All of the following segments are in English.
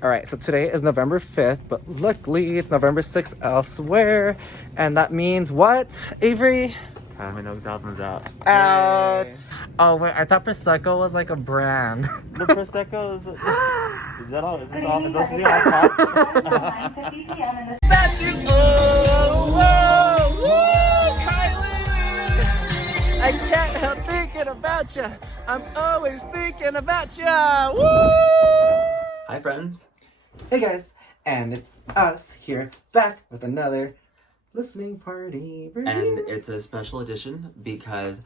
All right, so today is November 5th, but luckily it's November 6th elsewhere. And that means what, Avery? Minogue's album's out. Out. Yay. Oh, wait, I thought Prosecco was like a brand. The Prosecco is that all? Is this all? Is this all talk? That's you. Oh, whoa, woo, Kylie. I can't help thinking about you. I'm always thinking about you. Woo! Hi, friends. Hey guys, and it's us here back with another listening party reviews. And it's a special edition because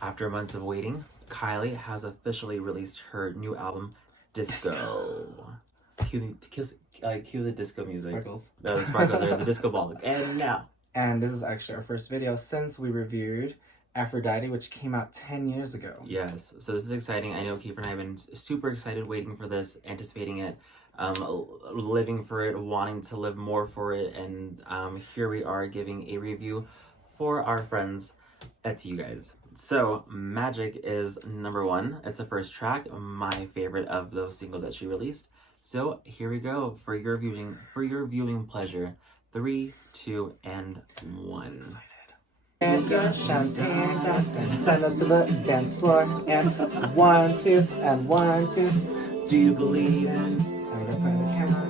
after months of waiting, Kylie has officially released her new album, Disco. Cue the disco music. Sparkles. The sparkles are the disco ball. And now. And this is actually our first video since we reviewed Aphrodite, which came out 10 years ago. Yes, so this is exciting. I know Kiefer and I have been super excited waiting for this, anticipating it, living for it, wanting to live more for it, and here we are giving a review for our friends. That's you guys. So, Magic is number 1. It's the first track, my favorite of those singles that she released. So, here we go for your viewing pleasure. 3, 2, and 1. So excited. And champagne glass and stand up to the dance floor and 1, 2, and 1, 2. Do you believe in? I'm gonna play the camera.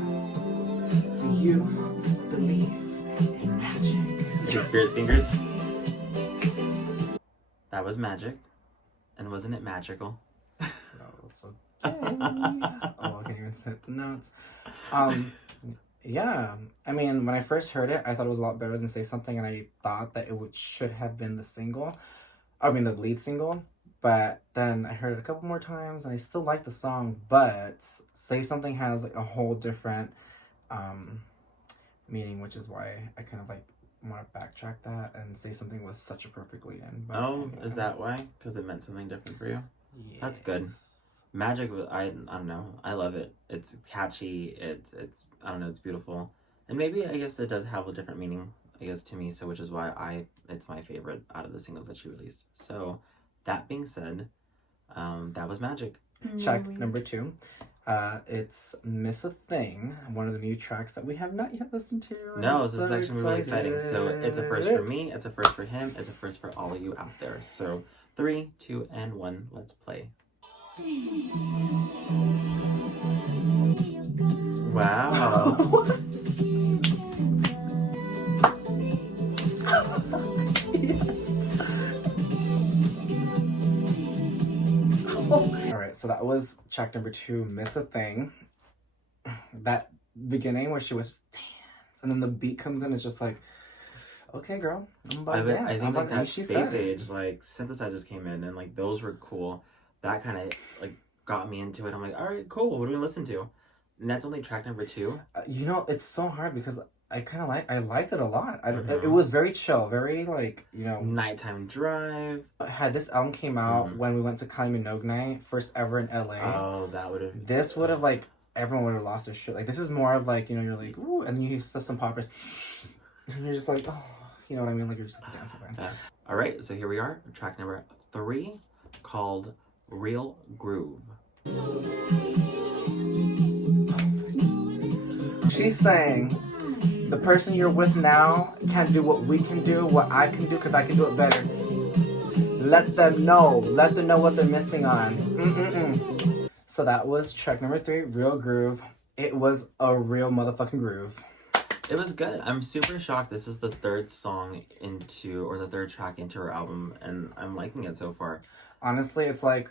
Do you believe in magic? Okay, spirit fingers. That was magic, and wasn't it magical? Oh, so gay. Oh, I can't even set the notes. Yeah, I mean, when I first heard it, I thought it was a lot better than Say Something, and I thought that should have been the lead single. But then I heard it a couple more times, and I still like the song, but Say Something has like a whole different meaning, which is why I kind of like want to backtrack that, and Say Something was such a perfect lead-in. But Oh, is that why? Because it meant something different for you? Yeah. That's good. Magic, I don't know. I love it. It's catchy. It's I don't know. It's beautiful, and maybe I guess it does have a different meaning. I guess to me, so which is why it's my favorite out of the singles that she released. So, that being said, that was Magic. Check number 2. It's Miss a Thing, one of the new tracks that we have not yet listened to. No, this is actually really exciting. So it's a first for me. It's a first for him. It's a first for all of you out there. So 3, 2, and 1. Let's play. Wow. Yes. Alright, so that was track number 2, Miss a Thing. That beginning where she was dance, and then the beat comes in, it's just like, okay, girl, I'm about to dance. I think like that she space said. age, like synthesizers came in, and like those were cool. That kind of like got me into it. I'm like, all right, cool. What do we listen to? And that's only track number 2. You know, it's so hard because I liked it a lot. It was very chill, very like, you know, Nighttime drive. Had this album came out when we went to Kylie Minogue night, first ever in LA. Oh, that would have. This would have like everyone would have lost their shit. Like this is more of like, you know, you're like, ooh, and then you hear some poppers, and you're just like, oh, you know what I mean? Like you're just like a dancing band. All right, so here we are, track number 3, called Real Groove. She's saying, the person you're with now can't do what we can do, what I can do, because I can do it better. Let them know what they're missing on. So that was track number 3, Real Groove. It was a real motherfucking groove. It was good. I'm super shocked. This is the 3rd song or the 3rd track into her album, and I'm liking it so far. Honestly, it's like,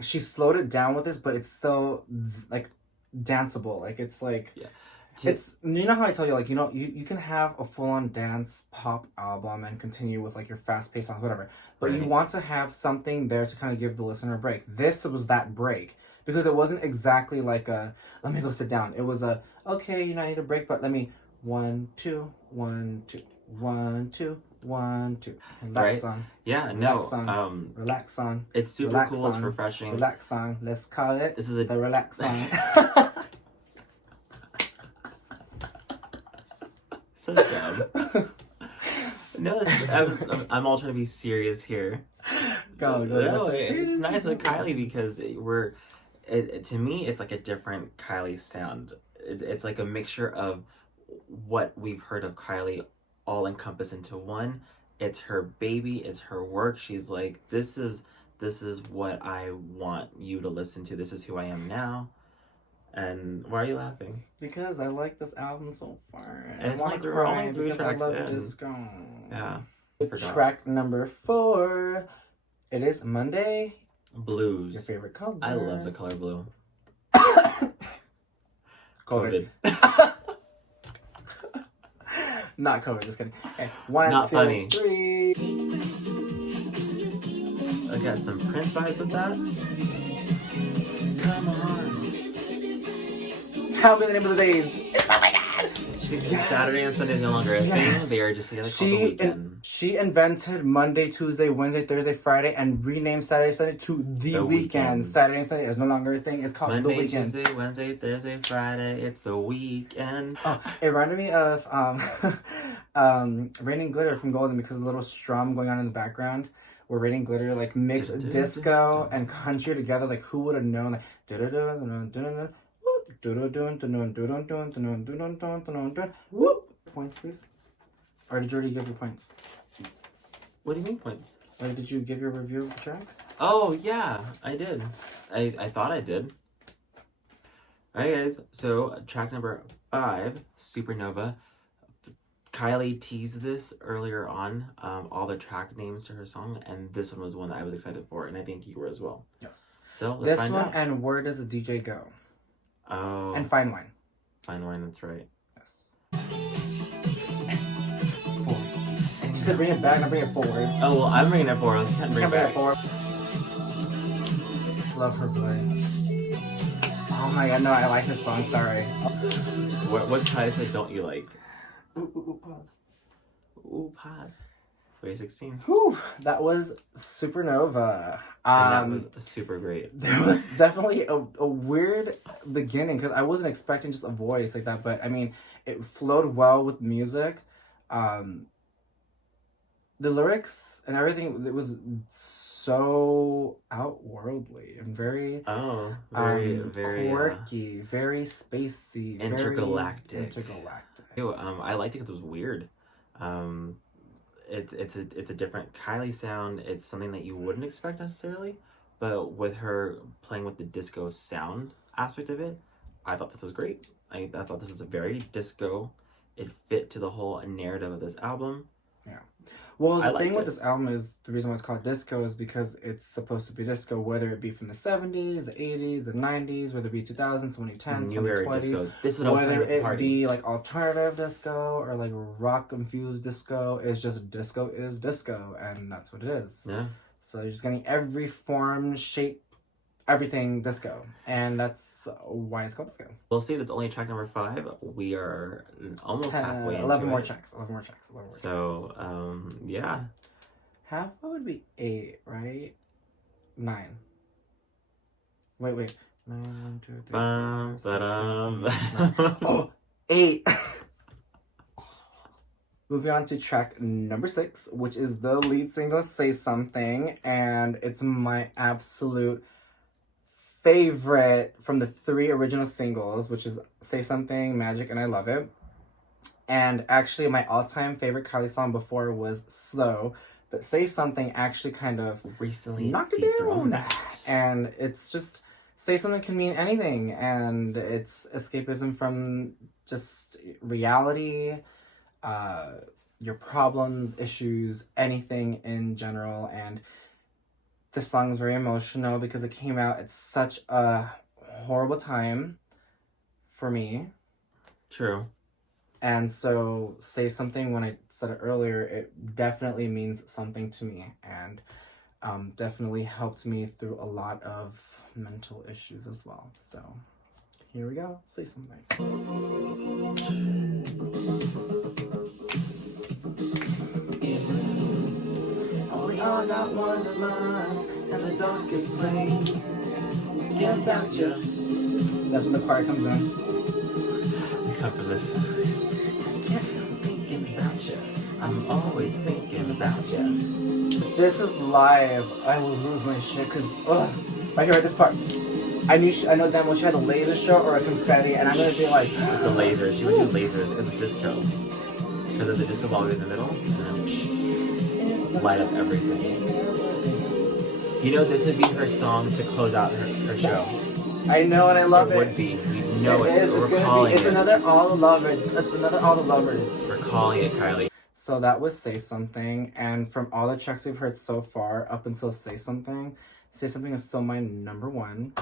she slowed it down with this, but it's still like danceable. Like it's like, yeah. It's, you know how I tell you, like, you know, you can have a full-on dance pop album and continue with like your fast-paced songs, whatever, but you want to have something there to kind of give the listener a break. This was that break, because it wasn't exactly like a, let me go sit down. It was a, okay, you know, I need a break, but let me 1, 2, 1, 2, 1, 2, 1, 2. Relax on. Yeah, relax no. On. Relax on. It's super relax cool. On. It's refreshing. Relax song. Let's call it the relax song. So dumb. No, I'm all trying to be serious here. Go. No, it's nice with Kylie because to me, it's like a different Kylie sound. It's like a mixture of what we've heard of Kylie all encompassed into one. It's her baby, it's her work. She's like, this is what I want you to listen to. This is who I am now. And why are you laughing? Because I like this album so far. And it's like we're only 3 tracks in. Disco. Yeah. Track number 4. It is Monday. Blues. Your favorite color. I love the color blue. COVID. Not COVID, just kidding. Okay, 1, Not 2, funny. 3. I got some Prince vibes with that. Come on. Tell me the name of the days. Yes. Saturday and Sunday is no longer a thing. They are just together called the weekend. She invented Monday, Tuesday, Wednesday, Thursday, Friday, and renamed Saturday, Sunday to the weekend. Saturday and Sunday is no longer a thing. It's called Monday, the weekend. Tuesday, Wednesday, Thursday, Friday. It's the weekend. Oh, it reminded me of Raining Glitter from Golden because of the little strum going on in the background. Where Raining Glitter like mixed disco and country together. Like who would have known? Like whoop. Points, please. Or did you already give your points? What do you mean points? Or did you give your review of the track? Oh, yeah, I did. I thought I did. Alright, guys. So, track number 5, Supernova. Kylie teased this earlier on, all the track names to her song, and this one was one that I was excited for, and I think you were as well. Yes. So, let's find out. This one, and Where Does the DJ Go? Oh. And Fine Wine. Fine Wine, that's right. Yes. 4. She said bring it back, I'll bring it forward. Oh, well, I'm bringing it forward. I can't bring it back. Love her voice. Oh my god, no, I like this song, sorry. What Kylie said don't you like? Ooh, pause. Ooh, pause. 2016. Whew, that was Supernova. And that was super great. There was definitely a weird beginning because I wasn't expecting just a voice like that, but I mean, it flowed well with music. The lyrics and everything, it was so outworldly and very very quirky, very spacey, intergalactic. Intergalactic. I liked it because it was weird. It's a different Kylie sound. It's something that you wouldn't expect necessarily, but with her playing with the disco sound aspect of it, I thought this was great. I thought this was a very disco. It fit to the whole narrative of this album. Yeah. Well, the thing with this album is the reason why it's called disco is because it's supposed to be disco, whether it be from the 70s, the 80s, the 90s, whether it be 2000s, 2010s, 2020s. This would also whether it be like alternative disco or like rock infused disco. It's just disco is disco, and that's what it is. Yeah. So you're just getting every form, shape, everything disco, and that's why it's called disco. We'll see. That's only track number 5. We are almost halfway into 11 more it. tracks. 11 more tracks. So, yeah. Half would be 8, right? 9. Wait. 9, 1, 2, 3, 4, 5, 6, 7, 8, 9. Oh, 8. Moving on to track number 6, which is the lead single, Say Something, and it's my absolute favorite from the 3 original singles, which is Say Something, Magic, and I Love It. And actually, my all-time favorite Kylie song before was Slow, but Say Something actually kind of recently knocked it down. And it's just, Say Something can mean anything, and it's escapism from just reality, your problems, issues, anything in general. And this song is very emotional because it came out at such a horrible time for me. True. And so, Say Something, when I said it earlier, it definitely means something to me. And definitely helped me through a lot of mental issues as well. So, here we go. Say Something. We all got wonderlust in the darkest place. Get about you. That's when the choir comes in. Come for this. I can't help thinking about you. I'm always thinking about you. If this is live, I will lose my shit because, right here at this part. I know damn well she had a laser show or a confetti, and I'm gonna be like, It's a laser. She would do lasers because it's disco. Because of the disco ball in the middle, and then light up everything. You know, this would be her song to close out her show. I know, and I love it. It would be. We know it. Is. We're It's calling it's it. another All the Lovers. It's another All the Lovers. We're calling it, Kylie. So that was Say Something, and from all the tracks we've heard so far, up until Say Something is still my number one.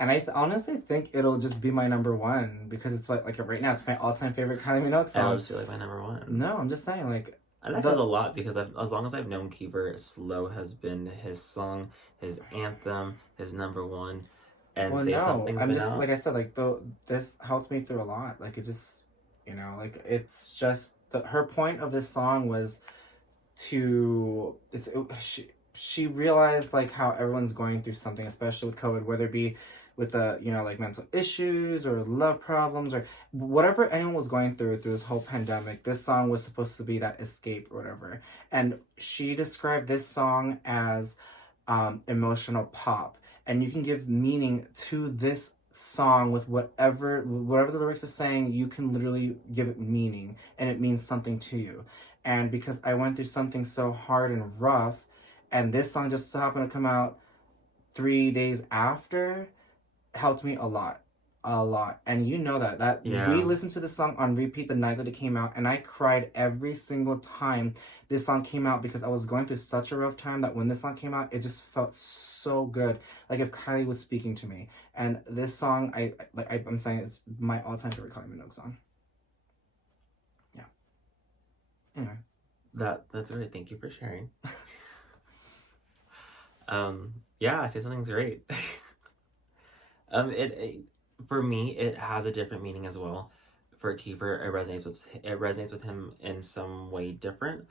And I honestly think it'll just be my number one because it's like right now it's my all-time favorite Kylie Minogue song. I'll just feel like my number one. No, I'm just saying like. And that says a lot because as long as I've known Kiefer, Slow has been his song, his anthem, his number one. And Well, Say no, Something's I'm been just out. like I said, like this helped me through a lot. Like it just, like it's just her point of this song was to she realized like how everyone's going through something, especially with COVID, whether it be with the like mental issues or love problems or whatever anyone was going through this whole pandemic. This song was supposed to be that escape or whatever, and she described this song as emotional pop. And you can give meaning to this song with whatever the lyrics are saying. You can literally give it meaning, and it means something to you. And because I went through something so hard and rough, and this song just so happened to come out 3 days after, helped me a lot. And you know that Yeah. we listened to the song on repeat the night that it came out, and I cried every single time this song came out because I was going through such a rough time that when this song came out, it just felt so good, like if Kylie was speaking to me. And this song, I'm saying it's my all-time favorite Kylie Minogue song. Yeah. Anyway, that's great. Thank you for sharing. Yeah, Say Something's great. It for me, it has a different meaning as well. For Kiefer, it resonates with him in some way different,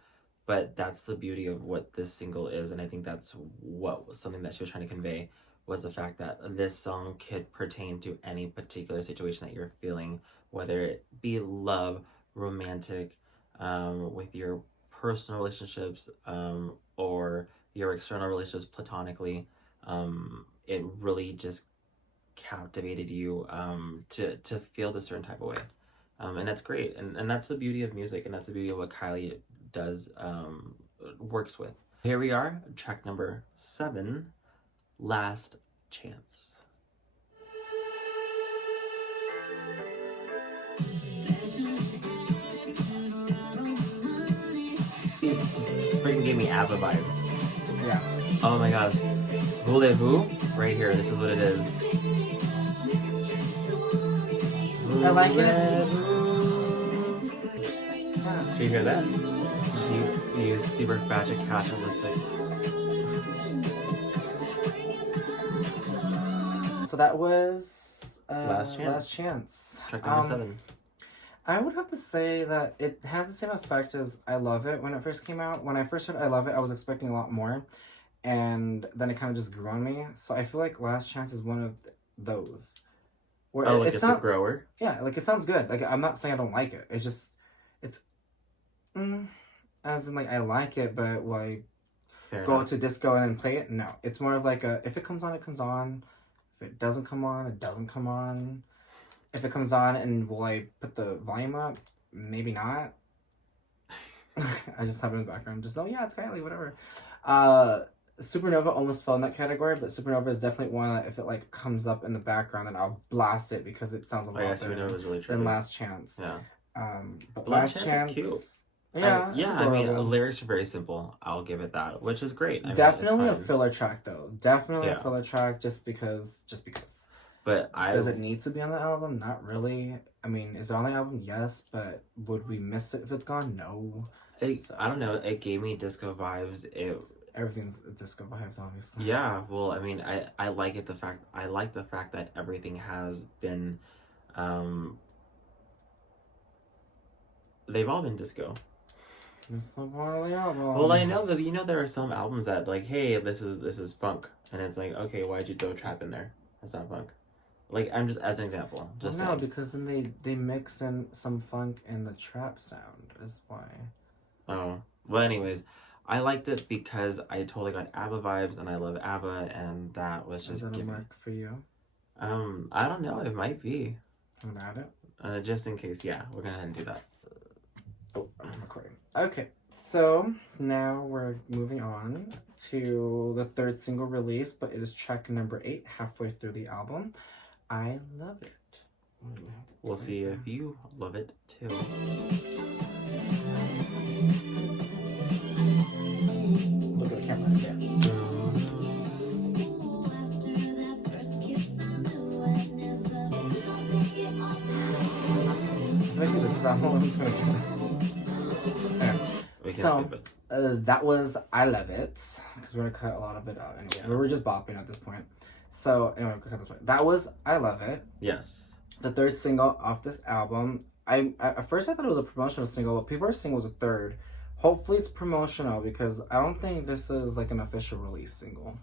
but that's the beauty of what this single is, and I think that's what was something that she was trying to convey, was the fact that this song could pertain to any particular situation that you're feeling, whether it be love, romantic, with your personal relationships, or your external relationships platonically. It really just captivated you to feel this certain type of way, and that's great, and that's the beauty of music, and that's the beauty of what Kylie does, works with. Here we are, track number 7, Last Chance. Freaking gave me ABBA vibes. yeah. Oh my gosh, Voulez-vous, right here, this is what it is. I like it. Do you hear that? She used supercalifragilistic. So that was Last Chance. Track number 7. I would have to say that it has the same effect as I Love It when it first came out. When I first heard I Love It, I was expecting a lot more, and then it kind of just grew on me. So I feel like Last Chance is one of those. Where Like it's a grower? Yeah, like it sounds good. Like I'm not saying I don't like it. It's just, as in like I like it, but will I go to disco and then play it? No. It's more of like if it comes on, it comes on. If it doesn't come on, it doesn't come on. If it comes on and will I put the volume up? Maybe not. I just have it in the background. Just, yeah, it's Kylie, whatever. Supernova almost fell in that category, but Supernova is definitely one that if it like comes up in the background, then I'll blast it because it sounds a lot better really than Last Chance. Yeah. But Last Chance is cute. Yeah, I mean, lyrics are very simple. I'll give it that, which is great. Definitely a filler track, though. Definitely a filler track, just because. But does it need to be on the album? Not really. I mean, is it on the album? Yes, but would we miss it if it's gone? No. I don't know. It gave me disco vibes. Everything's disco vibes, obviously. Yeah. Well, I mean, I like it. I like the fact that everything has been, they've all been disco. It's the part of the album. Well, I know that there are some albums that like, hey, this is funk, and it's like, okay, why'd you throw trap in there? That's not funk. Like, I'm just as an example. Just no, because then they mix in some funk in the trap sound. Is why. Oh, well, anyways, I liked it because I totally got ABBA vibes, and I love ABBA, and that was just. Is that a mark for you? I don't know. It might be. I'm gonna add it. Just in case. Yeah, we're gonna do that. Oh, I'm recording. Okay, so now we're moving on to the third single release, but it is track number 8, halfway through the album. I love it. We'll see if you love it too. Look at the camera right there. I think this is how long it's going to be. So, that was I Love It, because we're going to cut a lot of it out. Anyway, we were just bopping at this point. So, anyway, that was I Love It. Yes. The third single off this album. At first I thought it was a promotional single, but people are saying it was a third. Hopefully it's promotional, because I don't think this is like an official release single.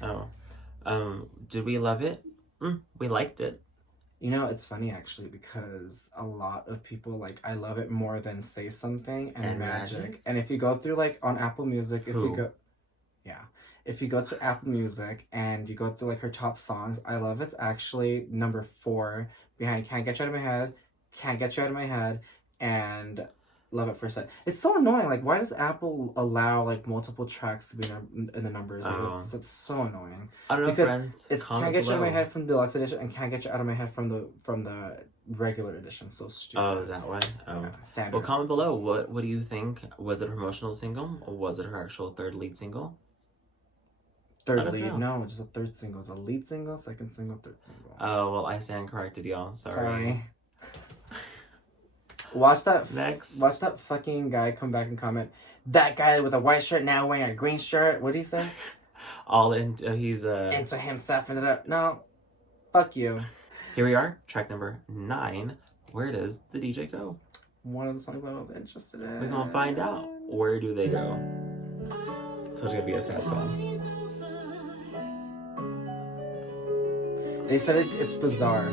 Oh. Did we love it? We liked it. You know, it's funny actually, because a lot of people like I Love It more than Say Something and Magic. And if you go through like on Apple Music, if you go to Apple Music and you go through like her top songs, I Love It's actually number 4 behind Can't Get You Out of My Head, Can't Get You Out of My Head, and Love At First Sight. It's so annoying. Like, why does Apple allow like multiple tracks to be in the numbers? Like, it's so annoying. I don't know, because friends. it's Can't Get You Out of My Head from the deluxe edition and Can't Get You Out of My Head from the regular edition. So stupid. Oh, is that why? Oh, yeah, standard. Well, comment below. What do you think? Was it a promotional single, or was it her actual third lead single? Third lead? No, just a third single. It's a lead single, second single, third single. Oh, well, I stand corrected, y'all. Sorry. Watch that. Next. Watch that fucking guy come back and comment. That guy with a white shirt now wearing a green shirt. What did he say? All in. He's into himself and it. No, fuck you. Here we are, track number 9. Where does the DJ go? One of the songs I was interested in. We're gonna find out. Where do they go? So it's gonna be a sad song. They said it's bizarre.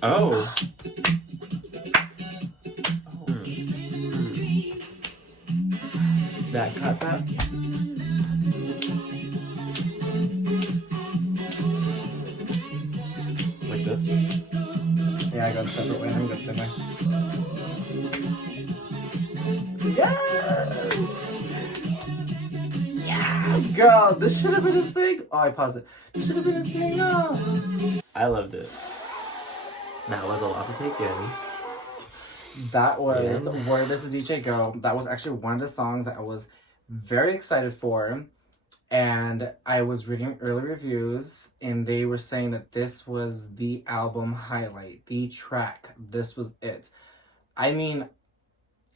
Oh. That cut that? Like this? Yeah, I go the separate way. I'm good same way. Yes! Yes! Girl, this should have been a single. Oh, I paused it. This should have been a single. I loved it. That was a lot to take in. That was Where Does the DJ Go? That was actually one of the songs that I was very excited for. And I was reading early reviews, and they were saying that this was the album highlight, the track. This was it. I mean,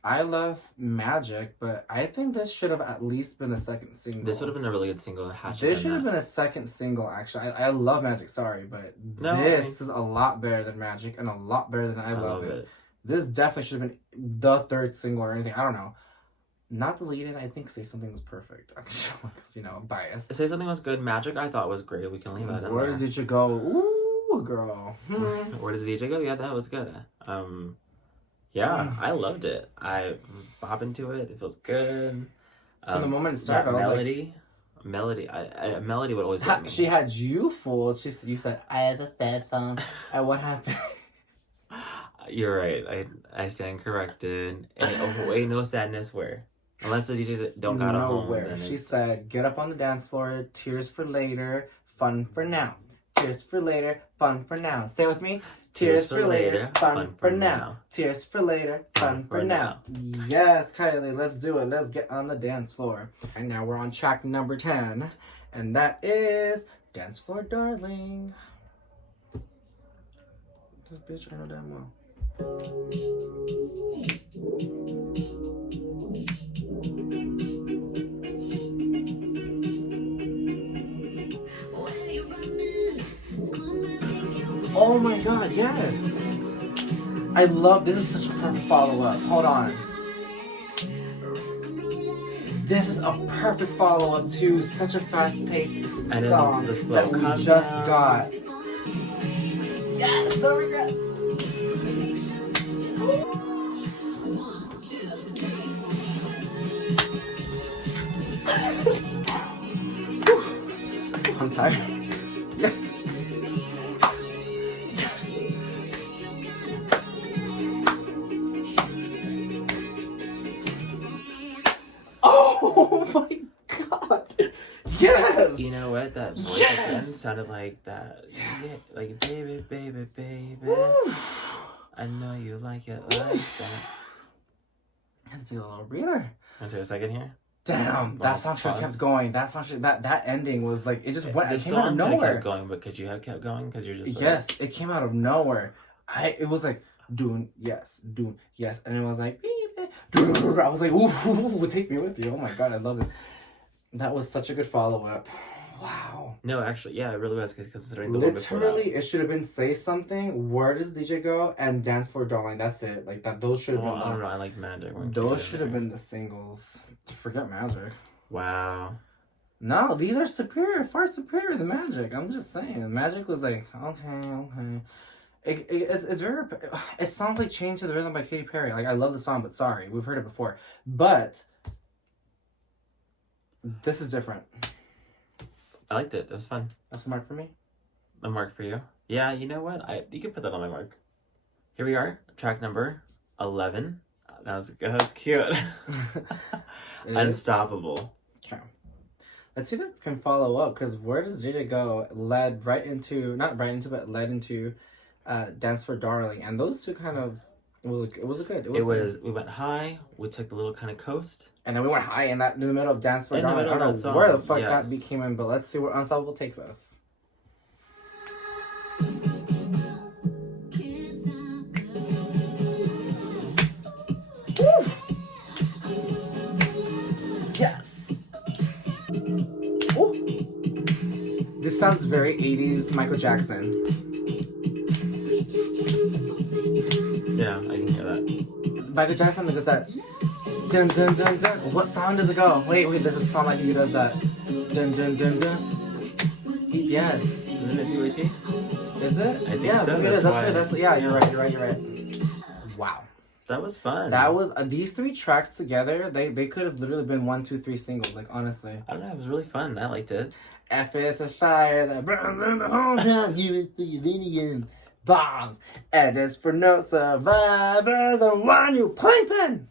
I love Magic, but I think this should have at least been a second single. This would have been a really good single. This should have been a second single, actually. I love Magic, sorry, but this is a lot better than Magic and a lot better than I Love It. This definitely should have been the third single or anything. I don't know. Not deleted. I think Say Something was perfect. Because, you know, biased. Say Something was good. Magic, I thought was great. We can leave that in Where did you go? Ooh, girl. Where does the DJ go? Yeah, that was good. Yeah, I loved it. I was bopping to it. It feels good. From the moment it started, I was melody, melody would always get me. She had you fooled. You said, I had a sad phone. And what happened? You're right. I stand corrected. And, wait, no sadness where? Unless the DJ don't got a home. Nowhere. She said, get up on the dance floor. Tears for later. Fun for now. Tears for later. Fun for now. Say it with me. Tears for later. Fun for now. Tears for later. Fun for now. Yes, Kylie. Let's do it. Let's get on the dance floor. And now we're on track number 10. And that is Dance Floor Darling. This bitch, I know damn well. Oh my god, yes! I love this. Is such a perfect follow-up. Hold on. This is a perfect follow-up to such a fast-paced song that we just got. Yes, no regrets. time. Yeah. Yes. Oh my god. Yes. You know what? That voice Yes! again sounded like that. Yeah, like baby, baby, baby. I know you like it like that. I had to take a little breather. Want to take a second here? Damn, that song should have kept going. That song should that ending was like it just went. The It came out of song could have nowhere. kept going, but could you have kept going? Because you're just like, Yes, it came out of nowhere. It was like doing yes, and it was like beep, beep. I was like, ooh, take me with you. Oh my god, I love it. That was such a good follow up. Wow. No, actually, yeah, it really was because considering the one before that. Literally, it should have been Say Something, Where Does DJ Go, and Dance for Darling. That's it. Like that. Those should have Well, been. I don't know. I like Magic. Those should have been the singles. Forget Magic. Wow. No, these are superior, far superior to Magic. I'm just saying, Magic was like okay. It's very. It sounds like "Chained to the Rhythm" by Katy Perry. Like I love the song, but sorry, we've heard it before. But this is different. I liked it. It was fun. That's a mark for me. A mark for you. Yeah, you know what? You can put that on my mark. Here we are, track number 11. That was cute. Unstoppable. Okay. Let's see if it can follow up, because Where Does JJ Go led right into, not right into, but led into Dance for Darling. And those two kind of, it was good. We went high, we took the little kind of coast. And then we went high in the middle of Dance for Darling. I don't know where the fuck that beat came in, but let's see where Unstoppable takes us. Yes. Ooh. This sounds very 80s Michael Jackson. Yeah, I can hear that. Michael Jackson does that. Dun dun dun dun. What song does it go? Wait, there's a song like he does that. Dun dun dun dun. Yes. Isn't it PWT? Is it? I think yeah, so. it is. That's yeah. You're right. Wow. That was fun. That was these three tracks together. They could have literally been 1, 2, 3 singles. Like honestly. I don't know. It was really fun. I liked it. F is a fire that burns in the whole town. Give it to you, Indian bombs. And it's for no survivors. I want you, Plankton.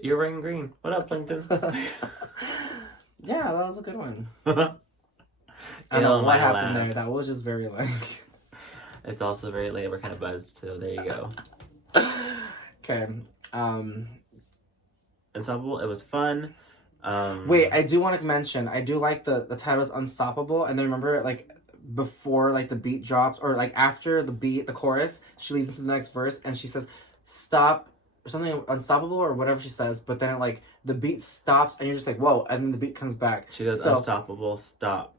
You're wearing green. What up, Plankton? Yeah, that was a good one. I don't know what happened there. That was just very like. It's also very late. We're kind of buzzed, so there you go. Okay. Unstoppable. It was fun. Wait, I do want to mention. I do like the title's Unstoppable, and then remember like before like the beat drops or like after the beat, the chorus, she leads into the next verse and she says, "Stop." Or something unstoppable or whatever she says, but then it, like the beat stops and you're just like whoa, and then the beat comes back. She does unstoppable stop,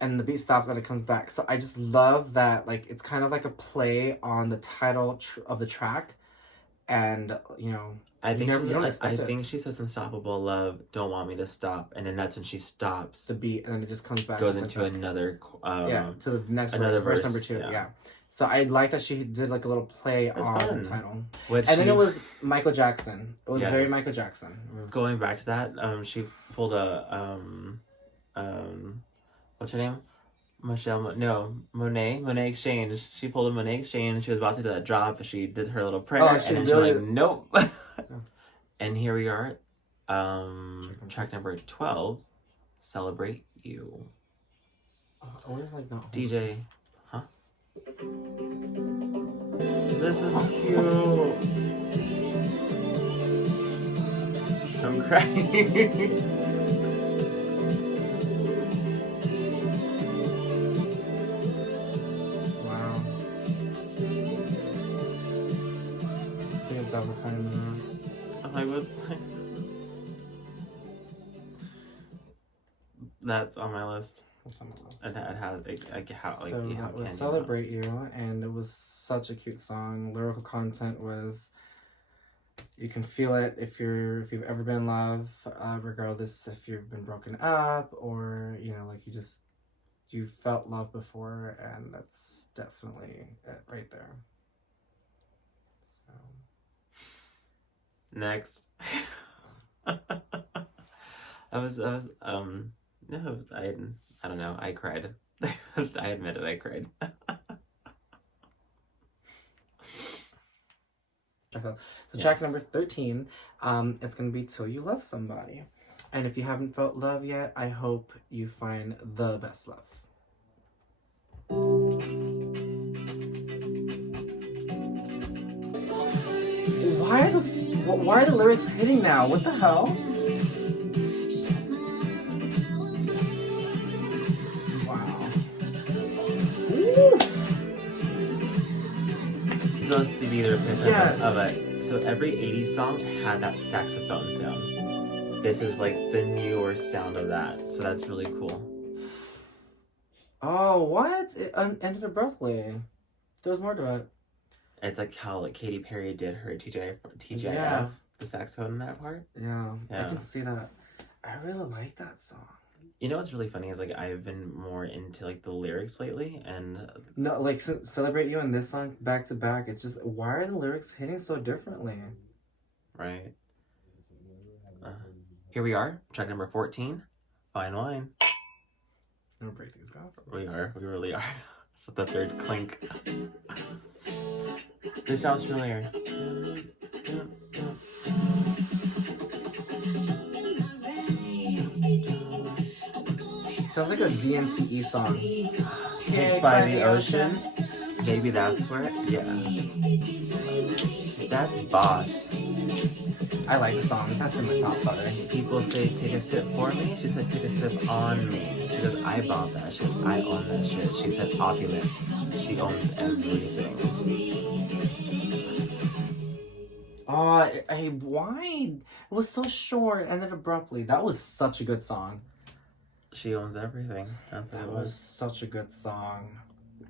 and the beat stops and it comes back. So I just love that, like it's kind of like a play on the title of the track, and you know I think you don't expect it. I think she says unstoppable love, don't want me to stop, and then that's when she stops the beat, and then it just comes back, goes just into another to the next another verse number 2. Yeah. So I like that she did like a little play on the title. Then it was Michael Jackson. It was very Michael Jackson. Going back to that, she pulled a what's her name? Monet Exchange. She pulled a Monet Exchange. She was about to do that drop. She did her little prayer, and then she was like, nope. And here we are, track number 12, Celebrate You. Like, no. DJ, huh? This is cute. I'm crying. Wow. Speaking of double kind of. I'm like, what? That's on my list. It had like how like so how that was Celebrate You, and it was such a cute song. Lyrical content was, you can feel it if you've ever been in love, regardless if you've been broken up or you know like you felt love before, and that's definitely it right there. So next. I don't know, I cried. I admit it, I cried. So track number 13, it's gonna be Till You Love Somebody. And if you haven't felt love yet, I hope you find the best love. Why are the lyrics hitting now? What the hell? Wow. Oof. So CD the replacement Yes. of it. So every 80s song had that saxophone sound. This is like the newer sound of that. So that's really cool. Oh, what? It ended abruptly. There was more to it. It's like how like Katy Perry did her TGIF, Yeah. the saxophone in that part. Yeah, Yeah. I can see that. I really like that song. You know what's really funny is like I've been more into like the lyrics lately, and No, like Celebrate You and this song back to back. It's just, why are the lyrics hitting so differently? right. Here we are, track number 14, Fine Wine. I'm gonna break these guys. We really are. It's the third clink. This sounds familiar. Sounds like a DNCE song. Cake by the ocean. Maybe that's where. Yeah. That's Boss. I like the song. This has to be my top song. People say take a sip for me. She says take a sip on me. She goes, I bought that shit. I own that shit. She said opulence. She owns everything. Oh, why? It was so short, ended abruptly. That was such a good song. She owns everything. That's what That it was was. such a good song.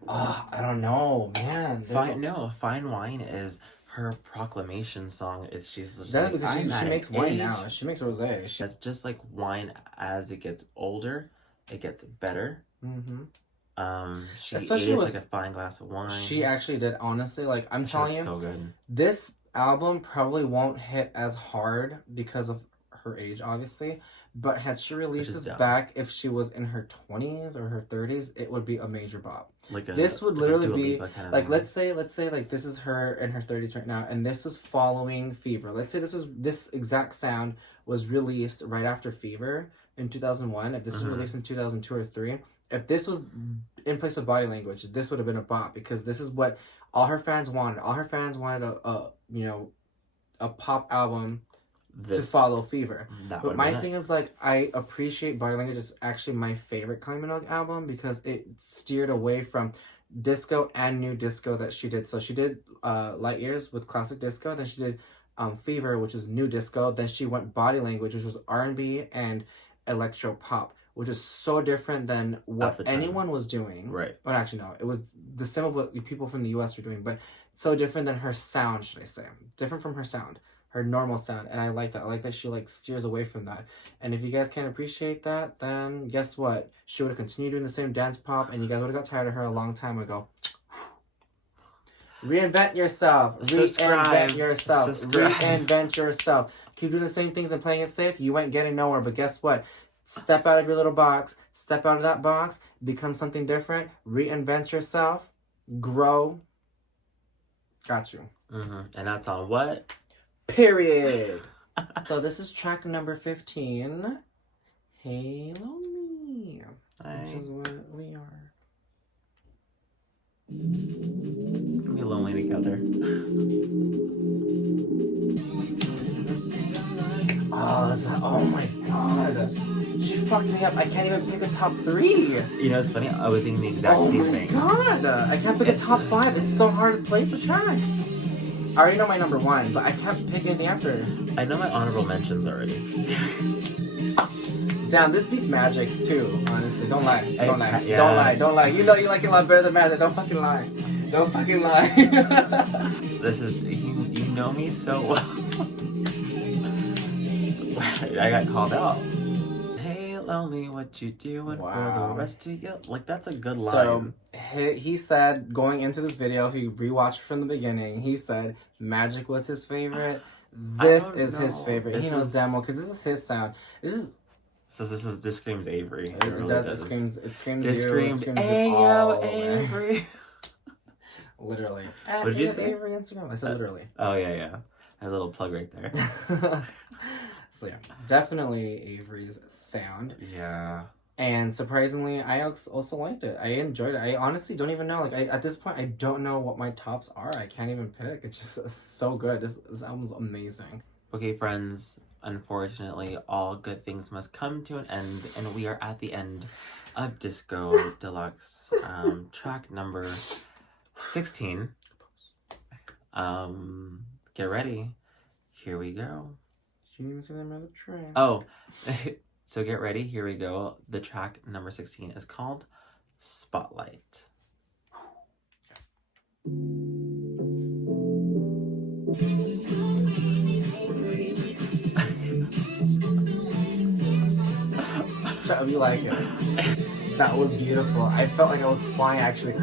I don't know, man. Fine Wine is her proclamation song. She's just That's like, because she I'm makes at wine age. now. She makes rosé. It's just like wine as it gets older, it gets better. She Especially aged with- like a fine glass of wine. She actually did. Honestly, like I'm She telling was you, so good. this album probably won't hit as hard because of her age, obviously. But had she released this dumb. back if she was in her 20s or her 30s, it would be a major bop. This would like a literally Dua be Lipa kind of like, thing. let's say like this is her in her 30s right now, and this was following Fever. Let's say this exact sound was released right after Fever in 2001. If this was released in 2002 or 3, if this was in place of Body Language, this would have been a bop because this is what all her fans wanted. All her fans wanted a pop album to follow Fever. But my thing is, like, I appreciate Body Language. It's actually my favorite Kylie Minogue album because it steered away from disco and new disco that she did. So she did Light Years with classic disco. Then she did Fever, which is new disco. Then she went Body Language, which was R&B and electro pop, which is so different than what anyone was doing. Right. But actually, no. It was the same of what people from the US were doing, but so different than her sound, should I say. Different from her sound. Her normal sound, and I like that. I like that she like steers away from that. And if you guys can't appreciate that, then guess what? She would have continued doing the same dance pop, and you guys would have got tired of her a long time ago. Reinvent yourself. Subscribe. Reinvent yourself. Subscribe. Reinvent yourself. Keep doing the same things and playing it safe. You ain't getting nowhere. But guess what? Step out of your little box. Step out of that box. Become something different. Reinvent yourself. Grow. Got you. And that's on what? Period. So this is track number 15. Hey Lonely. Which is what we are. We're lonely together. Oh my god. She fucked me up. I can't even pick a top 3. You know, it's funny. I was thinking the exact same thing. Oh my god. I can't pick a top 5. It's so hard to place the tracks. I already know my number 1, but I can't pick anything after. I know my honorable mentions already. Damn, this beats Magic too, honestly. Don't lie. Don't lie. Yeah. Don't lie. Don't lie. You know you like it a lot better than Magic. Don't fucking lie. Don't fucking lie. This is, you know me so well. I got called out. Hey, lonely, what you doing for the rest of you? Like, that's a good line. So, he said, going into this video, he rewatched from the beginning, he said Magic was his favorite. This is his favorite. He knows damn well, because this is his sound. This is So this screams Avery. It really does. does. It screams This you. screams, it screams "Hey you yo, all, Avery." Literally. What did you say? Avery Instagram. I said literally. Oh yeah. A little plug right there. So yeah, definitely Avery's sound. Yeah. And surprisingly, I also liked it. I enjoyed it. I honestly don't even know. Like, at this point, I don't know what my tops are. I can't even pick. It's just so good. This album's amazing. Okay, friends. Unfortunately, all good things must come to an end, and we are at the end of Disco Deluxe, track number 16. Get ready. Here we go. Did you even say the name of the train? Oh, so get ready. Here we go. The track number 16 is called Spotlight. Shut up, you like it. That was beautiful. I felt like I was flying, actually.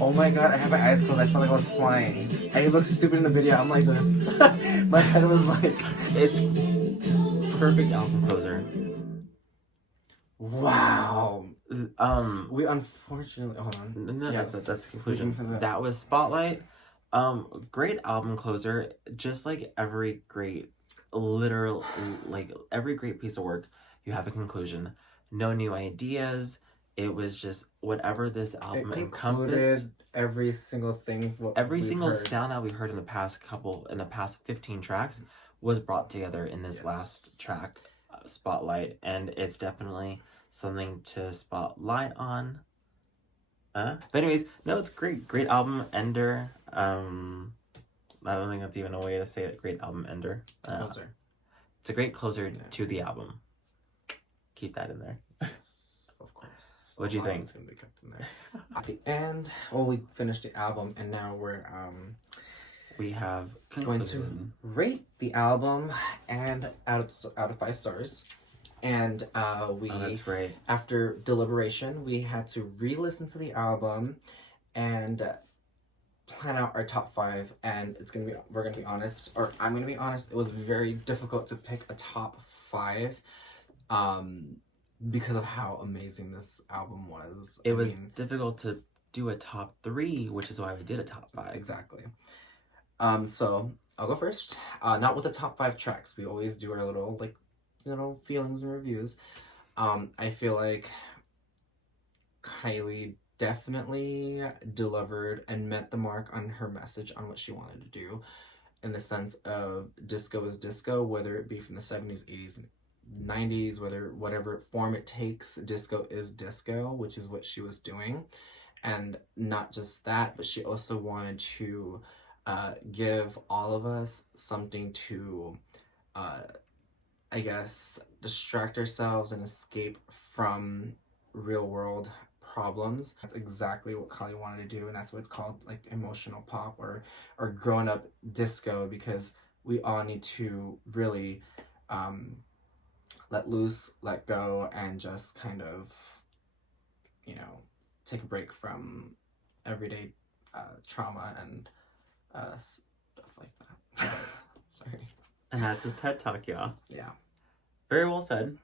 Oh my god, I have my eyes closed. I felt like I was flying. I look stupid in the video. I'm like this. My head was like... It's perfect album closer. Wow. We unfortunately... Hold on. No, Yeah, that's the conclusion. That was Spotlight. Great album closer. Just like every great, every great piece of work, you have a conclusion. No new ideas. It was just whatever this album encompassed. Every single thing. Every single sound that we heard in the past 15 tracks was brought together in this last track, Spotlight, and it's definitely something to spotlight on. But anyways, no, it's great album ender. I don't think that's even a way to say it. Great album ender. Closer. It's a great closer to the album. Keep that in there. Yes, of course. What'd you think? It's gonna be kept in there. At the end, we finished the album, and now we have going to rate the album and out of 5 stars. And that's right. After deliberation, we had to re-listen to the album and plan out our top 5. And we're gonna be honest, or I'm gonna be honest. It was very difficult to pick a top 5, because of how amazing this album was. It was difficult to do a top 3, which is why we did a top 5. Exactly. So I'll go first. Not with the top 5 tracks. We always do our little feelings and reviews. I feel like Kylie definitely delivered and met the mark on her message on what she wanted to do, in the sense of disco is disco, whether it be from the 70s, 80s, and 90s, whatever form it takes. Disco is disco, which is what she was doing. And not just that, but she also wanted to give all of us something to I guess distract ourselves and escape from real world problems. That's exactly what Kylie wanted to do, and that's what it's called, like, emotional pop or grown up disco, because we all need to really let loose, let go, and just kind of, take a break from everyday trauma and stuff like that. Sorry. And that's his TED Talk, y'all. Yeah. Very well said.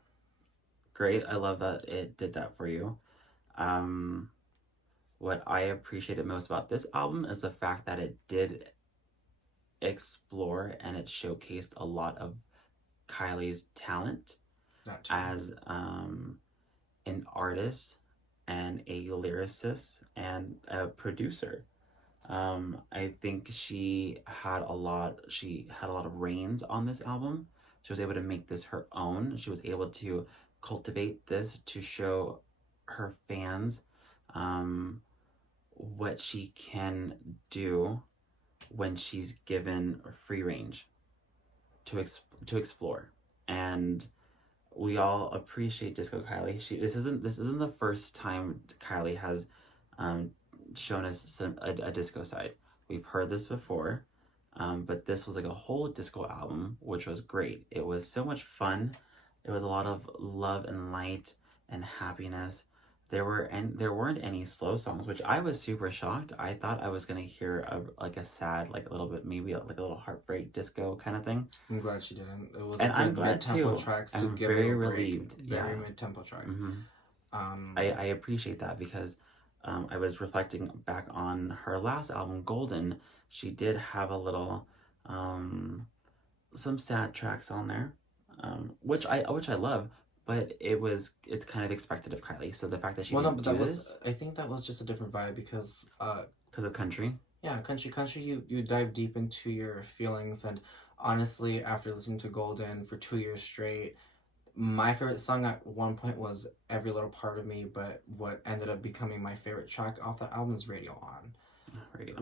Great. I love that it did that for you. What I appreciated most about this album is the fact that it did explore and it showcased a lot of Kylie's talent as an artist and a lyricist and a producer. I think she had a lot of reins on this album. She was able to make this her own. She was able to cultivate this to show her fans what she can do when she's given free range to explore. And we all appreciate Disco Kylie. This isn't the first time Kylie has shown us a disco side. We've heard this before, but this was like a whole disco album, which was great. It was so much fun. It was a lot of love and light and happiness. there weren't any slow songs, which I was super shocked. I thought I was gonna hear a sad, like a little bit, maybe like a little heartbreak disco kind of thing. I'm glad she didn't. It was And a I'm good glad mid-tempo too. tracks to I'm give very you a break. relieved. Very Yeah. mid-tempo tracks. I appreciate that because I was reflecting back on her last album, Golden. She did have a little some sad tracks on there, which I love, but it's kind of expected of Kylie. So the fact that she didn't do this, I think that was just a different vibe because of country. Yeah, country. You dive deep into your feelings, and honestly, after listening to Golden for 2 years straight, my favorite song at one point was Every Little Part of Me, but what ended up becoming my favorite track off the album is Radio On.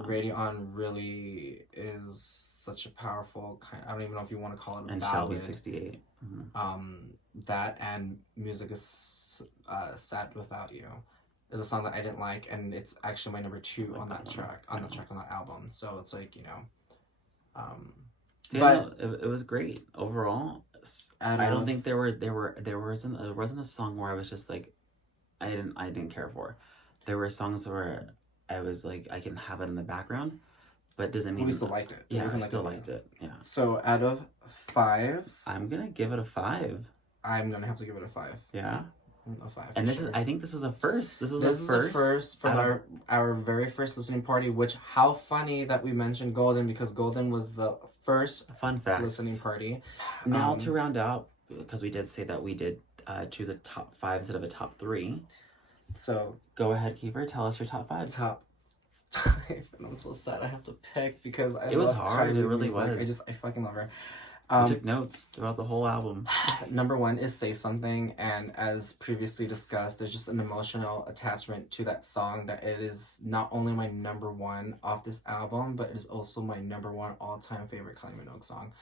Radio On really is such a powerful kind. I don't even know if you want to call it a and ballad. Shelby 68. That and Music is Sad Without You is a song that I didn't like, and it's actually my number 2 on that track on that album. So it's like, but it was great overall. I don't think there wasn't a song where I was just like, I didn't care for. There were songs where I was like, I can have it in the background, but doesn't mean we still liked it. Yeah, I still liked it. Yeah. So out of 5, I'm gonna give it a 5. I'm gonna have to give it a 5. Yeah. A 5. And this is, I think this is a first. This is a first from our very first listening party. Which, how funny that we mentioned Golden, because Golden was the first fun fact listening party. Now to round out, because we did say that we did choose a top 5 instead of a top 3. So go ahead, Kiefer. Tell us your top 5. Top 5. And I'm so sad I have to pick because it was hard. Kylie's it really music. was. I fucking love her. I took notes throughout the whole album. Number 1 is Say Something, and as previously discussed, there's just an emotional attachment to that song that it is not only my number 1 off this album, but it is also my number 1 all-time favorite Kylie Minogue song.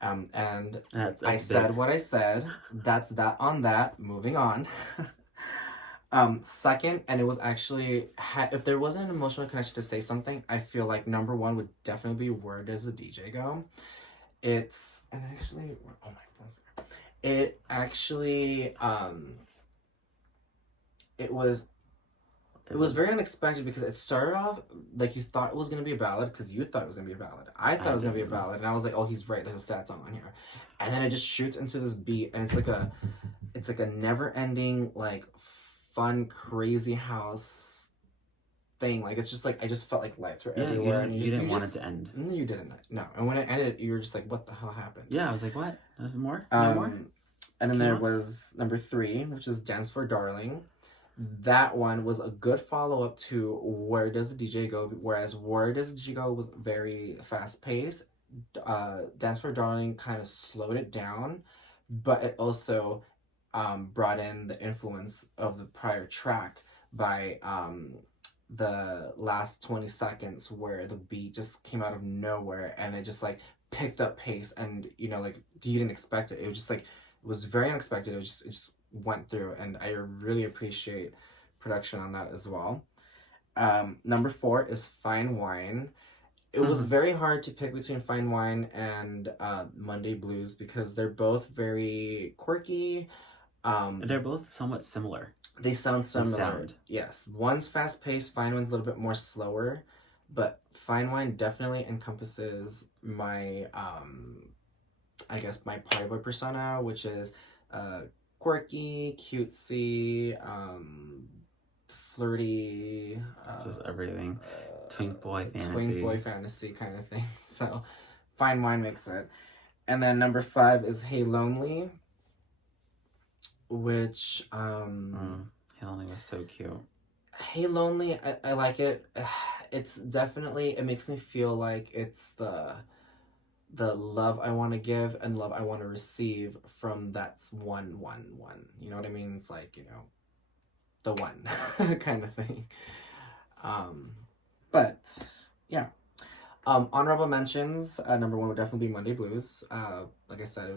And that's I said what I said. That's that on that. Moving on. Second, and it was actually, if there wasn't an emotional connection to Say Something, I feel like number 1 would definitely be Where Does the DJ Go? It actually it was very unexpected because it started off like you thought it was going to be a ballad because you thought it was going to be a ballad. I thought it was going to be a ballad, and I was like, oh, he's right, there's a sad song on here. And then it just shoots into this beat, and it's like a never-ending, like, fun, crazy house thing. Like, it's just like, I just felt like lights were everywhere. And you didn't want it to end. You didn't. No. And when it ended, you were just like, what the hell happened? Yeah, I was like, what? There's more? No more? And then there was number 3, which is Dance for Darling. That one was a good follow-up to Where Does the DJ Go? Whereas Where Does the DJ Go was very fast-paced. Dance for Darling kind of slowed it down, but it also brought in the influence of the prior track by the last 20 seconds where the beat just came out of nowhere and it just like picked up pace, and like you didn't expect it. It was just like, it was very unexpected. It just went through, and I really appreciate production on that as well. Number 4 is Fine Wine. It was very hard to pick between Fine Wine and Monday Blues because they're both very quirky. They're both somewhat similar. They sound similar. Yes. One's fast-paced, Fine Wine's a little bit more slower, but Fine Wine definitely encompasses my, I guess, my party boy persona, which is quirky, cutesy, flirty. Just everything. Twink boy fantasy kind of thing. So, Fine Wine makes it. And then number 5 is Hey Lonely, which Hey Lonely was so cute. Hey Lonely, I like it. It's definitely, it makes me feel like it's the love I want to give and love I want to receive from that's one. You know what I mean? It's like, the one kind of thing. But yeah. Honorable mentions. Number 1 would definitely be Monday Blues. Like I said, it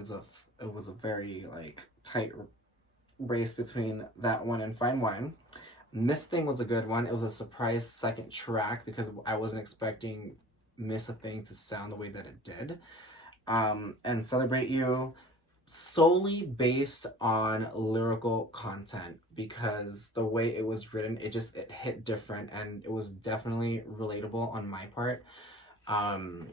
was a very like tight race between that one and Fine Wine. Miss Thing was a good one. It was a surprise second track because I wasn't expecting Miss a Thing to sound the way that it did. And Celebrate You solely based on lyrical content, because the way it was written, it hit different, and it was definitely relatable on my part. Um,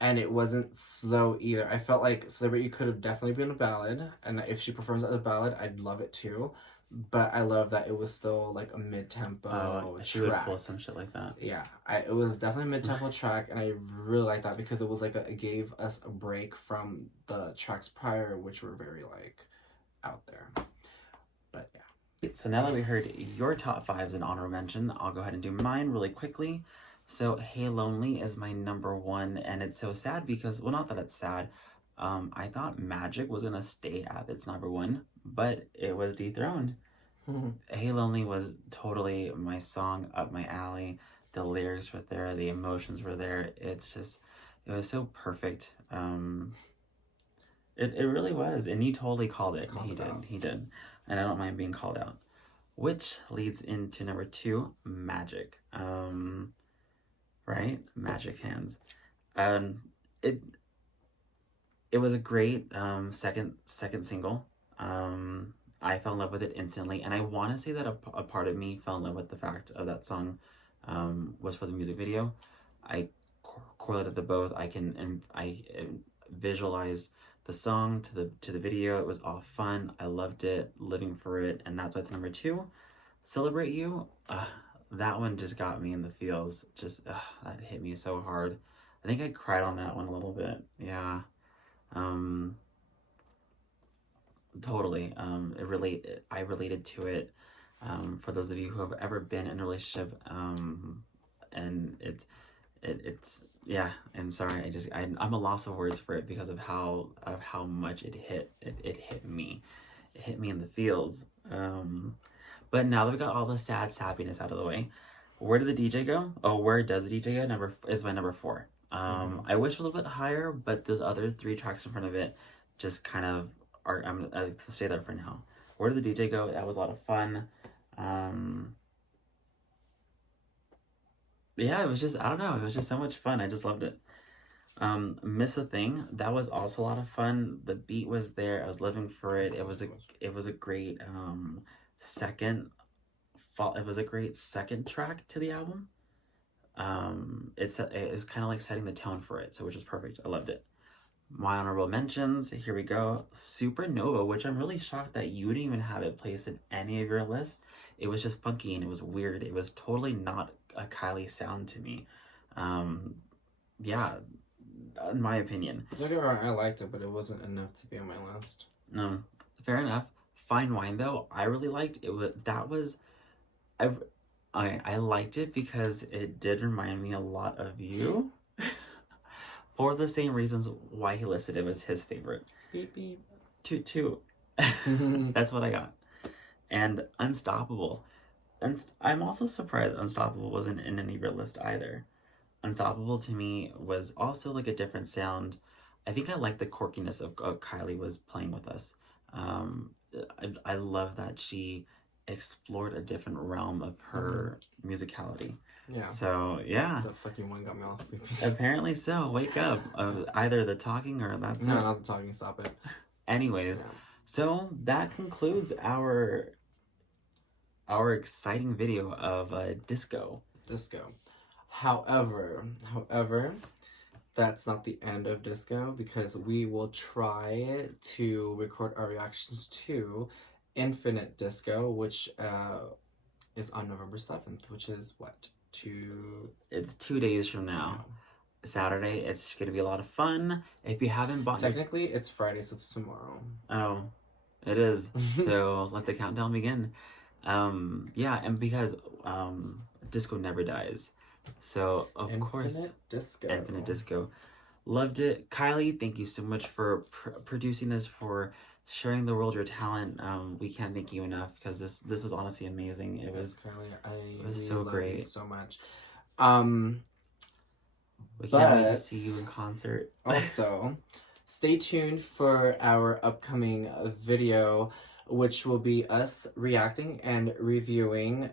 and it wasn't slow either. I felt like Celebrity could have definitely been a ballad, and if she performs as a ballad, I'd love it too. But I love that it was still like a mid-tempo She would track. pull some shit like that. Yeah, it was definitely a mid-tempo track, and I really like that because it was like it gave us a break from the tracks prior, which were very like out there. But yeah. So now that we heard your top fives and honorable mention, I'll go ahead and do mine really quickly. So Hey Lonely is my number one, and it's so sad because, well, not that it's sad. I thought Magic was gonna stay at its number one, but it was dethroned. Hey Lonely was totally my song up my alley. The lyrics were there, the emotions were there. It's just, it was so perfect. It really was, and you totally called it. He did, and I don't mind being called out. Which leads into number two, Magic. Right, Magic Hands. It it was a great second single. I fell in love with it instantly, and I want to say that a part of me fell in love with the fact of that song was for the music video. I correlated the both. I visualized the song to the video. It was all fun. I loved it, living for it, and that's why it's number two. Celebrate You. That one just got me in the feels. Just that hit me so hard. I think I cried on that one a little bit. Yeah. Totally. I related to it. For those of you who have ever been in a relationship, and it's yeah. I'm sorry. I'm a loss of words for it because of how much it hit me. It hit me in the feels. But now that we got all the sad sappiness out of the way, where did the DJ go? Oh, where does the DJ go? Is my number four. I wish it was a little bit higher, but those other three tracks in front of it just kind of are. I'm gonna stay there for now. Where did the DJ go? That was a lot of fun. Yeah, it was just, I don't know, it was just so much fun. I just loved it. Miss a Thing, that was also a lot of fun. The beat was there. I was living for it. It was a great second it was a great second track to the album. It's kind of like setting the tone for it, so which is perfect. I loved it. My honorable mentions, here we go. Supernova, which I'm really shocked that you didn't even have it placed in any of your lists. It was just funky and it was weird. It was totally not a Kylie sound to me. Yeah, in my opinion. Don't get me wrong, I liked it, but it wasn't enough to be on my list. No, fair enough. Fine Wine, though, I really liked it. I liked it because it did remind me a lot of you. For the same reasons why he listed it as his favorite. Beep beep. Toot toot. That's what I got. And Unstoppable. And I'm also surprised Unstoppable wasn't in any of your list either. Unstoppable to me was also like a different sound. I think I like the quirkiness of Kylie was playing with us. I love that she explored a different realm of her musicality. Yeah. So, yeah. The fucking one got me all sleepy. Apparently so. Wake up. Either the talking or that's No, it. not the talking. Stop it. Anyways, so that concludes our exciting video of Disco. However, that's not the end of Disco, because we will try to record our reactions to Infinite Disco, which is on November 7th, which is what? It's 2 days from now. Saturday. It's going to be a lot of fun. If you haven't bought... Technically, it's Friday, so it's tomorrow. Oh, it is. So let the countdown begin. Yeah, and because disco never dies. So, of course... Infinite Disco. Loved it. Kylie, thank you so much for producing this, for sharing the world your talent. We can't thank you enough, because this was honestly amazing. It was Kylie. It was so great. You so much. We can't wait to see you in concert. Also, stay tuned for our upcoming video, which will be us reacting and reviewing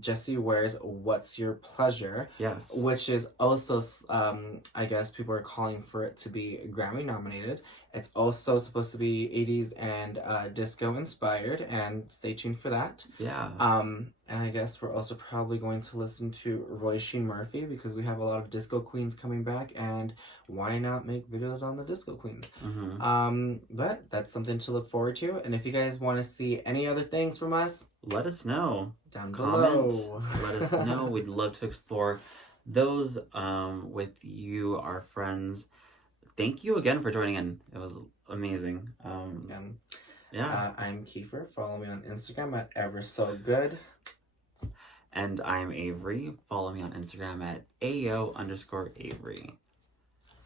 Jessie wears What's Your Pleasure, Yes. which is also, I guess people are calling for it to be Grammy nominated. It's also supposed to be 80s and disco inspired, and stay tuned for that. Yeah. And I guess we're also probably going to listen to Roy Sheen Murphy, because we have a lot of disco queens coming back, and why not make videos on the disco queens? But that's something to look forward to. And if you guys want to see any other things from us, let us know. Down Comment. below. Let us know. We'd love to explore those with you, our friends. Thank you again for joining in. It was amazing. Yeah. I'm Kiefer. Follow me on Instagram at eversogood. And I'm Avery. Follow me on Instagram at AO_Avery.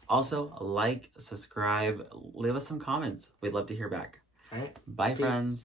Also, like, subscribe, leave us some comments. We'd love to hear back. All right. Bye, Peace. friends.